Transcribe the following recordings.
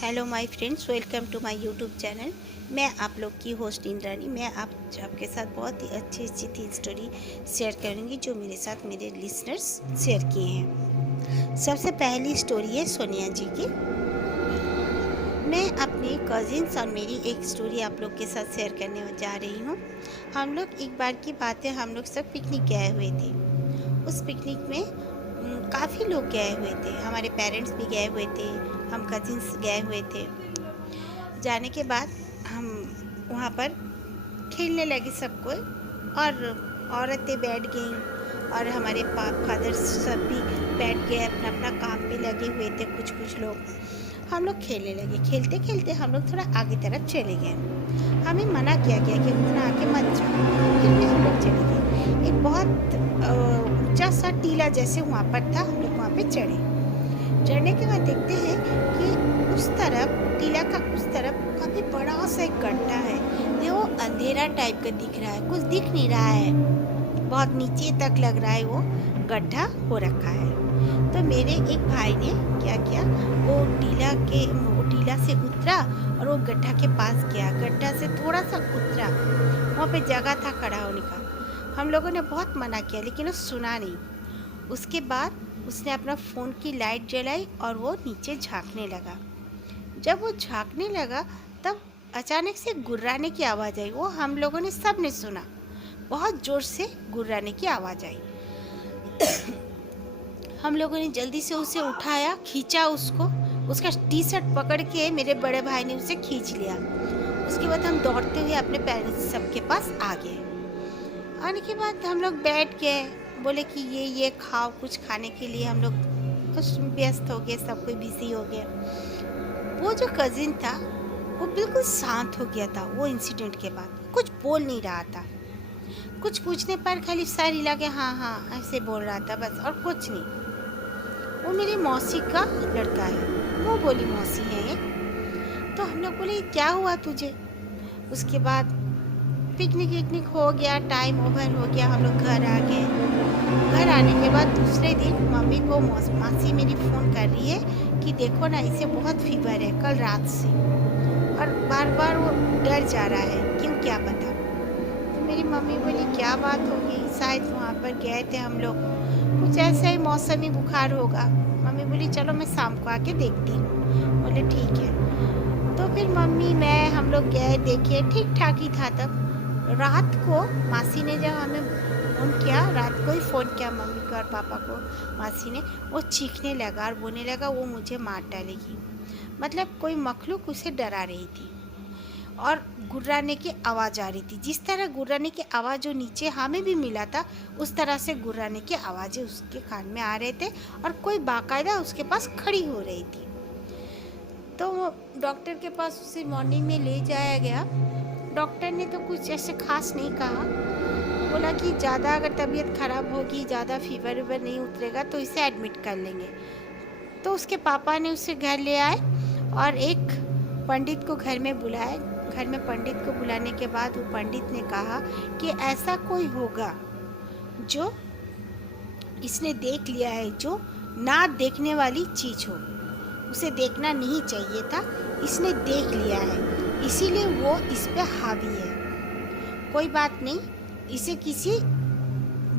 Hello my friends, welcome to my YouTube channel. मैं आप लोग की होस्ट इंद्रानी। मैं आपके साथ बहुत ही अच्छी थी स्टोरी शेयर करूंगी जो मेरे साथ मेरे लिसनर्स शेयर किए हैं। सबसे पहली स्टोरी है सोनिया जी की। मैं अपने कजिन्स और मेरी एक स्टोरी आप लोग के साथ शेयर करने जा रही हूँ। हम लोग एक बार की बात है, हम लोग सब पिकनिक गए हुए थे। उस पिकनिक में काफ़ी लोग गए हुए थे, हमारे पेरेंट्स भी गए हुए थे, हम कजिन्स गए हुए थे। जाने के बाद हम वहाँ पर खेलने लगे सब कोई, और औरतें बैठ गईं और हमारे फादर सब भी बैठ गए, अपना अपना काम पे लगे हुए थे। कुछ लोग, हम लोग खेलने लगे। खेलते खेलते हम लोग थोड़ा आगे तरफ चले गए। हमें मना किया गया कि उतना आगे मत जाओ, फिर भी हम लोग चले गए। एक बहुत ऊंचा सा टीला जैसे वहाँ पर था, हम लोग वहाँ पे चढ़े। चढ़ने के बाद देखते हैं कि उस तरफ, टीला का उस तरफ काफी बड़ा सा एक गड्ढा है। ये वो अंधेरा टाइप का दिख रहा है, कुछ दिख नहीं रहा है, बहुत नीचे तक लग रहा है वो गड्ढा हो रखा है। तो मेरे एक भाई ने क्या किया, वो टीला से उतरा और वो गड्ढा के पास गया। गड्ढा से थोड़ा सा उतरा, वहाँ पे जगह था खड़ा होने का। हम लोगों ने बहुत मना किया लेकिन वो सुना नहीं। उसके बाद उसने अपना फ़ोन की लाइट जलाई और वो नीचे झांकने लगा। जब वो झांकने लगा तब अचानक से गुर्राने की आवाज़ आई। वो हम लोगों ने सब ने सुना, बहुत ज़ोर से गुर्राने की आवाज़ आई। हम लोगों ने जल्दी से उसे उठाया, खींचा उसको। उसका टी शर्ट पकड़ के मेरे बड़े भाई ने उसे खींच लिया। उसके बाद हम दौड़ते हुए अपने पेरेंट्स सबके पास आ गए। आने के बाद हम लोग बैठ गए, बोले कि ये खाओ। कुछ खाने के लिए हम लोग कुछ व्यस्त हो गए, सब कोई बिजी हो गया। वो जो कजिन था वो बिल्कुल शांत हो गया था। वो इंसिडेंट के बाद कुछ बोल नहीं रहा था। कुछ पूछने पर खाली सर हिला के हाँ हाँ ऐसे बोल रहा था, बस, और कुछ नहीं। वो मेरी मौसी का लड़का है, वो बोली मौसी है ये। तो हम लोग बोले क्या हुआ तुझे। उसके बाद पिकनिक विकनिक हो गया, टाइम ओवर हो गया, हम लोग घर आ गए। घर आने के बाद दूसरे दिन मम्मी को मासी मेरी फ़ोन कर रही है कि देखो ना, इसे बहुत फीवर है कल रात से, और बार बार वो डर जा रहा है, क्यों, क्या पता। तो मेरी मम्मी बोली क्या बात होगी, शायद वहाँ पर गए थे हम लोग, कुछ ऐसा ही मौसमी बुखार होगा। मम्मी बोली चलो मैं शाम को आके देखती हूँ। बोले ठीक है। तो फिर मम्मी मैं हम लोग गए, देखे ठीक ठाक ही था। तब रात को मासी ने जब हमें फ़ोन किया, रात को ही फ़ोन किया मम्मी को और पापा को, मासी ने, वो चीखने लगा और बोलने लगा वो मुझे मार डालेगी। मतलब कोई मखलूक उसे डरा रही थी और गुर्राने की आवाज़ आ रही थी। जिस तरह गुर्राने की आवाज़ जो नीचे हमें भी मिला था, उस तरह से गुर्राने की आवाज़ें उसके कान में आ रहे थे और कोई बाकायदा उसके पास खड़ी हो रही थी। तो डॉक्टर के पास उसे मॉर्निंग में ले जाया गया। डॉक्टर ने तो कुछ ऐसे खास नहीं कहा, बोला कि ज़्यादा अगर तबीयत ख़राब होगी, ज़्यादा फीवर वीवर नहीं उतरेगा तो इसे एडमिट कर लेंगे। तो उसके पापा ने उसे घर ले आए और एक पंडित को घर में बुलाया। घर में पंडित को बुलाने के बाद वो पंडित ने कहा कि ऐसा कोई होगा जो इसने देख लिया है, जो ना देखने वाली चीज़ हो, उसे देखना नहीं चाहिए था, इसने देख लिया है, इसीलिए वो इस पे हावी है। कोई बात नहीं, इसे किसी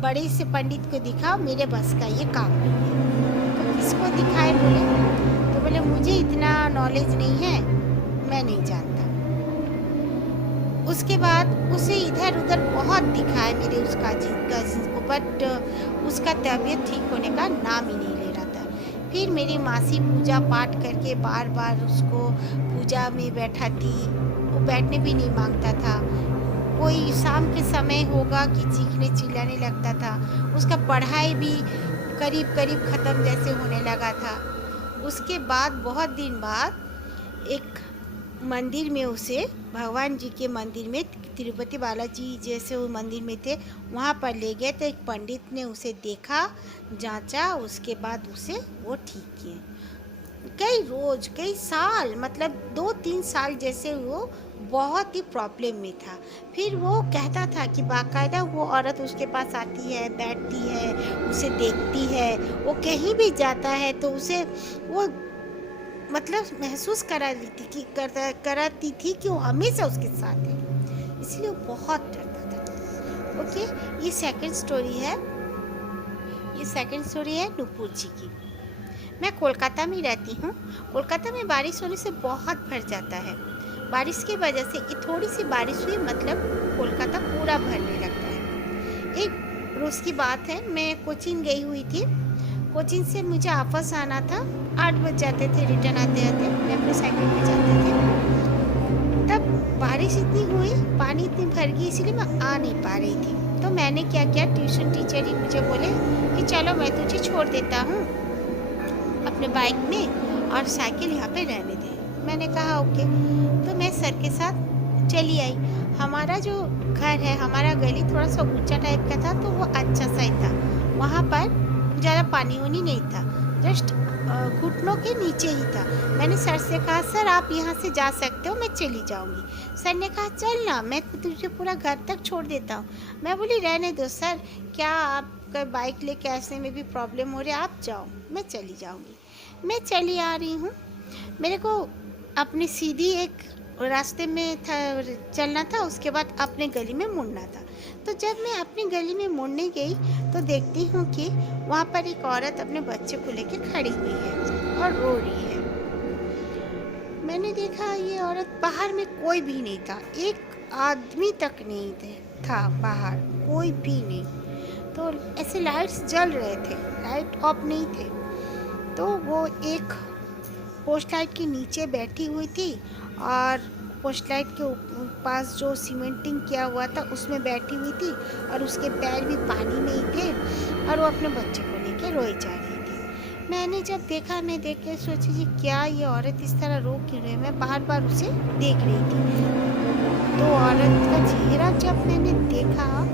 बड़े से पंडित को दिखाओ, मेरे बस का ये काम नहीं है। तो किसको दिखाए बोले, तो बोले मुझे इतना नॉलेज नहीं है, मैं नहीं जानता। उसके बाद उसे इधर उधर बहुत दिखाए मेरे उसका कजिन को, बट उसका तबीयत ठीक होने का नाम ही नहीं ले रहा था। फिर मेरी मासी पूजा पाठ करके बार बार उसको पूजा में बैठाती, वो बैठने भी नहीं मांगता था। कोई शाम के समय होगा कि चीखने चिल्लाने लगता था। उसका पढ़ाई भी करीब करीब ख़त्म जैसे होने लगा था। उसके बाद बहुत दिन बाद एक मंदिर में उसे, भगवान जी के मंदिर में, तिरुपति बालाजी जैसे वो मंदिर में थे, वहाँ पर ले गए। तो एक पंडित ने उसे देखा, जांचा, उसके बाद उसे वो ठीक किए। कई साल, मतलब 2-3 साल जैसे वो बहुत ही प्रॉब्लम में था। फिर वो कहता था कि बाकायदा वो औरत उसके पास आती है, बैठती है, उसे देखती है, वो कहीं भी जाता है तो उसे वो मतलब महसूस करा रही थी कि कराती थी कि वो हमेशा उसके साथ है, इसलिए वो बहुत डरता था। ओके, ये सेकंड स्टोरी है नुपुर जी की। मैं कोलकाता में रहती हूँ। कोलकाता में बारिश होने से बहुत भर जाता है। बारिश की वजह से ये थोड़ी सी बारिश हुई मतलब कोलकाता पूरा भरने लगता है। एक रोज़ की बात है, मैं कोचिंग गई हुई थी। कोचिंग से मुझे वापस आना था, 8 बज जाते थे रिटर्न आते आते, मैं अपने साइकिल पे जाती थी। तब बारिश इतनी हुई, पानी इतनी भर गई, इसलिए मैं आ नहीं पा रही थी। तो मैंने क्या किया, ट्यूशन टीचर ही मुझे बोले कि चलो मैं तुझे छोड़ देता हूँ अपने बाइक में और साइकिल यहाँ पे रहने दे। मैंने कहा ओके। तो मैं सर के साथ चली आई। हमारा जो घर है, हमारा गली थोड़ा सा ऊंचा टाइप का था, तो वो अच्छा सा ही था। वहाँ पर ज़्यादा पानी वानी नहीं था, जस्ट घुटनों के नीचे ही था। मैंने सर से कहा सर आप यहाँ से जा सकते हो, मैं चली जाऊँगी। सर ने कहा चल ना, मैं तुझे पूरा घर तक छोड़ देता हूँ। मैं बोली रहने दो सर, क्या आपका बाइक लेके ऐसे में भी प्रॉब्लम हो रही है, आप जाओ, मैं चली जाऊँगी। मैं चली आ रही हूँ। मेरे को अपनी सीधी एक रास्ते में था चलना था, उसके बाद अपने गली में मुड़ना था। तो जब मैं अपनी गली में मुड़ने गई तो देखती हूँ कि वहाँ पर एक औरत अपने बच्चे को लेकर खड़ी हुई है और रो रही है। मैंने देखा ये औरत, बाहर में कोई भी नहीं था, एक आदमी तक नहीं था बाहर, कोई भी नहीं। तो ऐसे लाइट्स जल रहे थे, लाइट ऑफ नहीं थे। तो वो एक पोस्ट लाइट के नीचे बैठी हुई थी और पोस्ट लाइट के पास जो सीमेंटिंग किया हुआ था उसमें बैठी हुई थी और उसके पैर भी पानी में ही थे और वो अपने बच्चे को लेके रोई जा रही थी। मैंने जब देखा, मैं देख के सोची जी क्या ये औरत इस तरह रो क्यों रही है। मैं बार बार उसे देख रही थी। तो औरत का चेहरा जब मैंने देखा,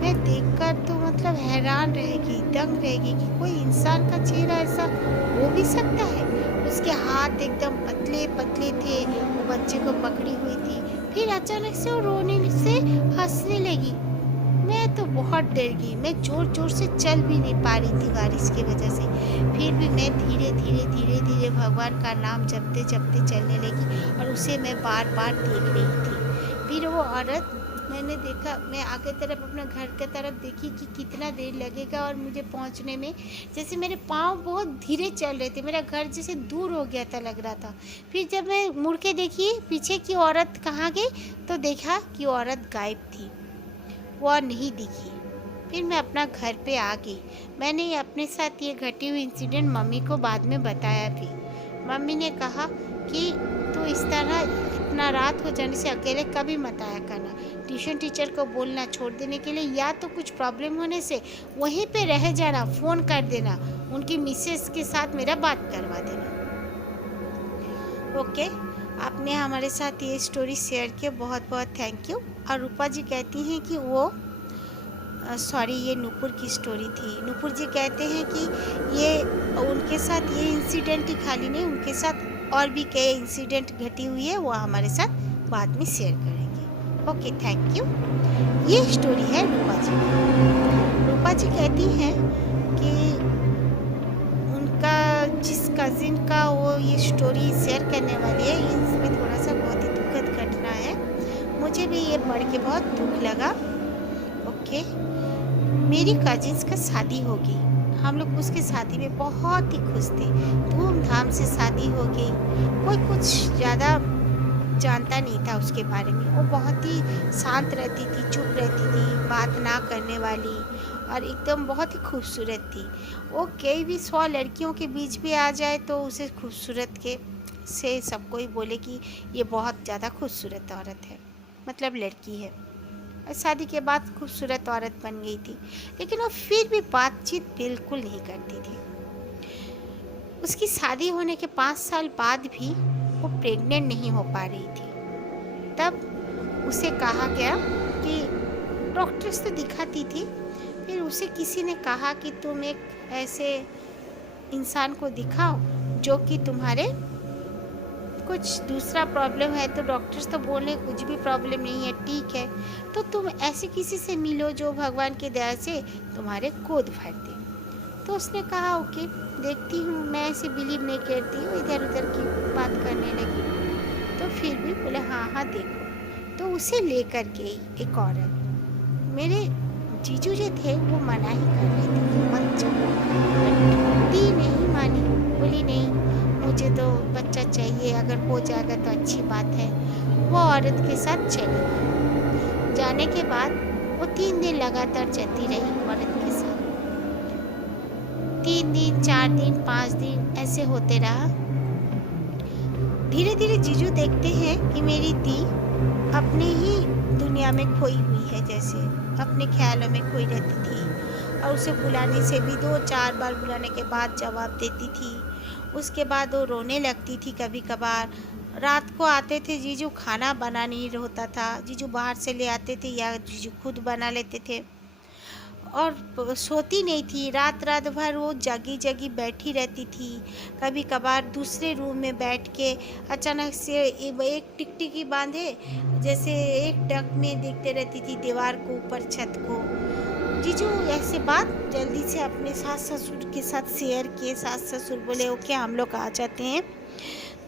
मैं देखकर तो मतलब हैरान रहेगी, दंग रहेगी कि कोई इंसान का चेहरा ऐसा हो भी सकता है। उसके हाथ एकदम पतले पतले थे, वो बच्चे को पकड़ी हुई थी। फिर अचानक से वो रोने से हंसने लगी। मैं तो बहुत डर गई, मैं जोर जोर से चल भी नहीं पा रही थी बारिश की वजह से। फिर भी मैं धीरे धीरे भगवान का नाम जपते जपते चलने लगी और उसे मैं बार बार देख रही थी। फिर वो औरत, मैंने देखा, मैं आगे तरफ अपने घर के तरफ देखी कि कितना देर लगेगा और मुझे पहुंचने में। जैसे मेरे पाँव बहुत धीरे चल रहे थे, मेरा घर जैसे दूर हो गया था लग रहा था। फिर जब मैं मुड़ के देखी पीछे की औरत कहाँ गई, तो देखा कि औरत गायब थी, वो नहीं दिखी। फिर मैं अपना घर पे आ गई। मैंने अपने साथ ये घटी हुई इंसिडेंट मम्मी को बाद में बताया भी। मम्मी ने कहा कि तू इस तरह इतना रात हो जाने से अकेले कभी मत आया करना। ट्यूशन टीचर को बोलना छोड़ देने के लिए, या तो कुछ प्रॉब्लम होने से वहीं पे रह जाना, फ़ोन कर देना, उनकी मिसेस के साथ मेरा बात करवा देना। ओके, आपने हमारे साथ ये स्टोरी शेयर किया, बहुत बहुत थैंक यू। और रूपा जी कहती हैं कि वो सॉरी, ये नूपुर की स्टोरी थी। नूपुर जी कहते हैं कि ये उनके साथ ये इंसिडेंट ही खाली नहीं, उनके साथ और भी कई इंसिडेंट घटी हुई है, वो हमारे साथ बाद में शेयर करेंगे। Okay, thank you. ये स्टोरी है रूपा जी की। रूपा जी कहती हैं कि उनका जिस कज़िन का वो ये स्टोरी शेयर करने वाली है, इसमें थोड़ा सा बहुत ही दुखद घटना है। मुझे भी ये पढ़ के बहुत दुख लगा। ओके, मेरी कजिन्स का शादी हो गई। हम लोग उसकी शादी में बहुत ही खुश थे, धूमधाम से शादी हो गई। कोई कुछ ज़्यादा जानता नहीं था उसके बारे में। वो बहुत ही शांत रहती थी, चुप रहती थी, बात ना करने वाली, और एकदम बहुत ही खूबसूरत थी। वो कई भी 100 लड़कियों के बीच भी आ जाए तो उसे खूबसूरत के से सबको ही बोले कि ये बहुत ज़्यादा खूबसूरत औरत है, मतलब लड़की है। शादी के बाद खूबसूरत औरत बन गई थी, लेकिन वो फिर भी बातचीत बिल्कुल नहीं करती थी। उसकी शादी होने के 5 साल बाद भी वो प्रेग्नेंट नहीं हो पा रही थी। तब उसे कहा गया कि डॉक्टर्स तो दिखाती थी, फिर उसे किसी ने कहा कि तुम एक ऐसे इंसान को दिखाओ जो कि तुम्हारे कुछ दूसरा प्रॉब्लम है, तो डॉक्टर्स तो बोले कुछ भी प्रॉब्लम नहीं है, ठीक है, तो तुम ऐसे किसी से मिलो जो भगवान की दया से तुम्हारे गोद भर दे। तो उसने कहा ओके, देखती हूँ, मैं ऐसे बिलीव नहीं करती हूँ, इधर उधर की बात करने लगी। तो फिर भी बोले हाँ हाँ देखो। तो उसे लेकर गई एक औरत। मेरे जीजू जो थे वो मना ही कर रहे थे कि मत जाओ, बट दी नहीं मानी, बोली नहीं, मुझे तो बच्चा चाहिए, अगर हो जाएगा तो अच्छी बात है। वो औरत के साथ चली गई। जाने के बाद वो 3 दिन लगातार चलती रही औरत के साथ। 3 दिन, 4 दिन, 5 दिन ऐसे होते रहा। धीरे धीरे जीजू देखते हैं कि मेरी दी अपने ही दुनिया में खोई हुई है, जैसे अपने ख्यालों में खोई रहती थी, और उसे बुलाने से भी 2-4 बार बुलाने के बाद जवाब देती थी। उसके बाद वो रोने लगती थी कभी कभार। रात को आते थे जीजू, खाना बना नहीं होता था, जीजू बाहर से ले आते थे या जीजू खुद बना लेते थे। और सोती नहीं थी, रात रात भर वो जगी जगी बैठी रहती थी। कभी कभार दूसरे रूम में बैठ के अचानक से एक टिकटिकी बांधे, जैसे एक टक में देखते रहती थी दीवार को, ऊपर छत को। जीजू ऐसे बात जल्दी से अपने सास ससुर के साथ शेयर किए। सास ससुर बोले ओके हम लोग आ जाते हैं।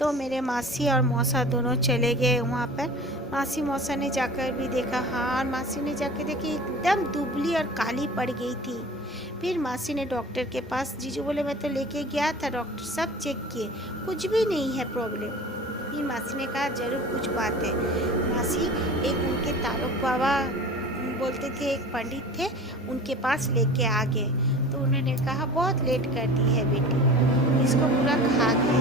तो मेरे मासी और मौसा दोनों चले गए वहाँ पर। मासी मौसा ने जाकर भी देखा, हाँ, और मासी ने जाकर देखी एकदम दुबली और काली पड़ गई थी। फिर मासी ने डॉक्टर के पास, जीजू बोले मैं तो लेके गया था, डॉक्टर सब चेक किए, कुछ भी नहीं है प्रॉब्लम। फिर मासी ने कहा जरूर कुछ बात है। मासी एक उनके तारुक बाबा बोलते थे, एक पंडित थे, उनके पास लेके आ गए। तो उन्होंने कहा बहुत लेट कर दी है बेटी, इसको पूरा खा गए,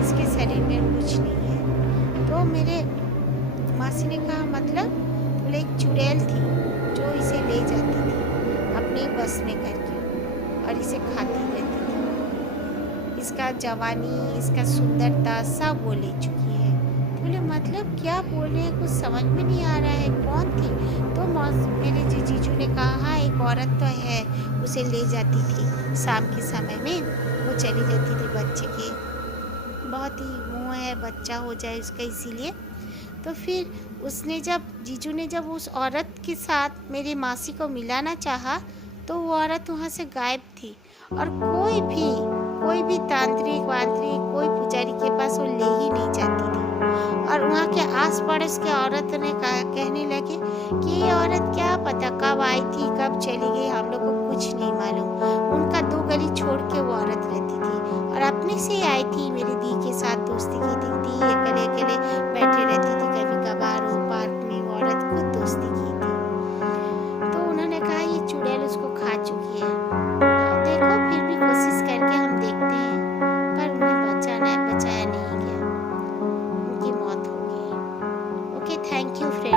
इसके शरीर में कुछ नहीं है। तो मेरे मासी ने कहा मतलब? बोले एक चुड़ैल थी जो इसे ले जाती थी अपने बस में करके, और इसे खाती रहती थी। इसका जवानी, इसका सुंदरता सब वो ले चुकी है। बोले मतलब क्या बोल रहे हैं, कुछ समझ में नहीं आ रहा है, कौन थी? तो मेरे जीजू ने कहा हाँ एक औरत तो है, उसे ले जाती थी शाम के समय में, वो चली जाती थी बच्चे के, बहुत ही मोह है बच्चा हो जाए उसका, इसीलिए। तो फिर उसने जब जीजू ने जब उस औरत के साथ मेरी मासी को मिलाना चाहा, तो वो औरत वहाँ से गायब थी, और कोई भी तांत्रिक वांत्रिक कोई पुजारी के पास वो ले ही नहीं जाती थी। और वहाँ के आस पड़ोस के औरत ने कहने लगे कि ये औरत क्या पता कब आई थी कब चली गई, हम लोग को कुछ नहीं मालूम। उनका 2 गली छोड़ के वो औरत रहती थी, और अपने से आई थी मेरी दी के साथ दोस्ती की थी। दी अकेले अकेले बैठे रहती थी, कभी कभार वो पार्क में वो औरत खुद दोस्ती की थी। तो उन्होंने कहा ये चुड़ैल उसको खा चुकी है। देखो फिर भी कोशिश करके हम देखते हैं, पर उन्हें बचाया नहीं गया, उनकी मौत हो गई। Okay, thank you friend.